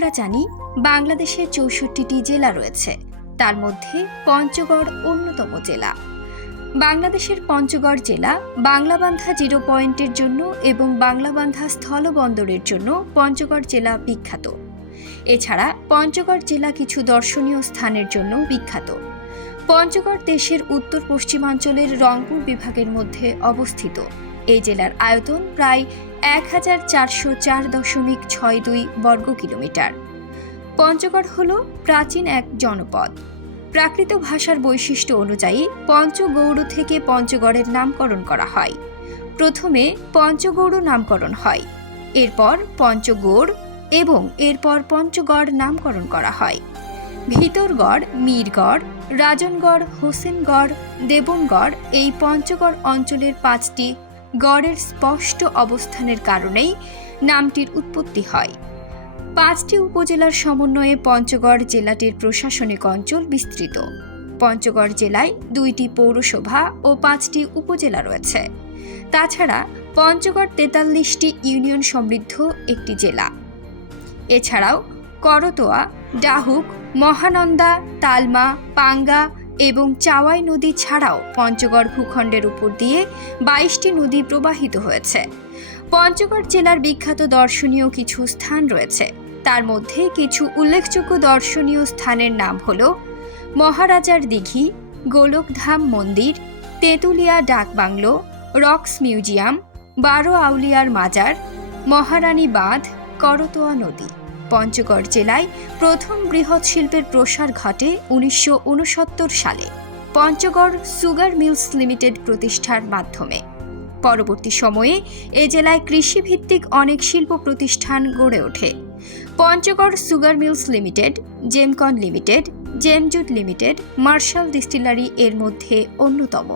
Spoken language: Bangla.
আমরা জানি বাংলাদেশে চৌষট্টিটি জেলা রয়েছে। তার মধ্যে পঞ্চগড় অন্যতম জেলা। বাংলাদেশের পঞ্চগড় জেলা বাংলাবান্ধা জিরো পয়েন্টের জন্য এবং বাংলাবান্ধা স্থলবন্দরের জন্য পঞ্চগড় জেলা বিখ্যাত। এছাড়া পঞ্চগড় জেলা কিছু দর্শনীয় স্থানের জন্য বিখ্যাত। পঞ্চগড় দেশের উত্তর পশ্চিমাঞ্চলের রংপুর বিভাগের মধ্যে অবস্থিত। এই জেলার আয়তন প্রায় এক হাজার চারশো চার দশমিক ছয় দুই বর্গ কিলোমিটার। পঞ্চগড় হল প্রাচীন এক জনপদ। প্রাকৃত ভাষার বৈশিষ্ট্য অনুযায়ী পঞ্চগৌড় থেকে পঞ্চগড়ের নামকরণ করা হয়। প্রথমে পঞ্চগৌড় নামকরণ হয়, এরপর পঞ্চগৌড় এবং এরপর পঞ্চগড় নামকরণ করা হয়। ভিতরগড়, মীরগড়, রাজনগড়, হোসেনগড়, দেবনগড় এই পঞ্চগড় অঞ্চলের পাঁচটি গড়ের স্পষ্ট অবস্থানের কারণেই নামটির উৎপত্তি হয়। পাঁচটি উপজেলার সমন্বয়ে পঞ্চগড় জেলাটির প্রশাসনিক অঞ্চল বিস্তৃত। পঞ্চগড় জেলায় দুইটি পৌরসভা ও পাঁচটি উপজেলা রয়েছে। তাছাড়া পঞ্চগড় তেতাল্লিশটি ইউনিয়ন সমৃদ্ধ একটি জেলা। এছাড়াও করতোয়া, ডাহুক, মহানন্দা, তালমা, পাঙ্গা এবং চাওয়াই নদী ছাড়াও পঞ্চগড় ভূখণ্ডের উপর দিয়ে বাইশটি নদী প্রবাহিত হয়েছে। পঞ্চগড় জেলার বিখ্যাত দর্শনীয় কিছু স্থান রয়েছে। তার মধ্যে কিছু উল্লেখযোগ্য দর্শনীয় স্থানের নাম হল মহারাজার দিঘি, গোলকধাম মন্দির, তেঁতুলিয়া ডাকবাংলো রক্স মিউজিয়াম, বারো আউলিয়ার মাজার, মহারানী বাঁধ, করতোয়া নদী। পঞ্চগড় জেলায় প্রথম বৃহৎ শিল্পের প্রসার ঘটে উনিশশো উনসত্তর সালে। পঞ্চগড় সুগার মিলস লিমিটেড প্রতিষ্ঠার মাধ্যমে। পরবর্তী সময়ে এ জেলায় কৃষিভিত্তিক অনেক শিল্প প্রতিষ্ঠান গড়ে ওঠে। Panchagarh sugar mills limited, Gemcon limited, Gemjute limited, Marshal distillery এর মধ্যে অন্যতম।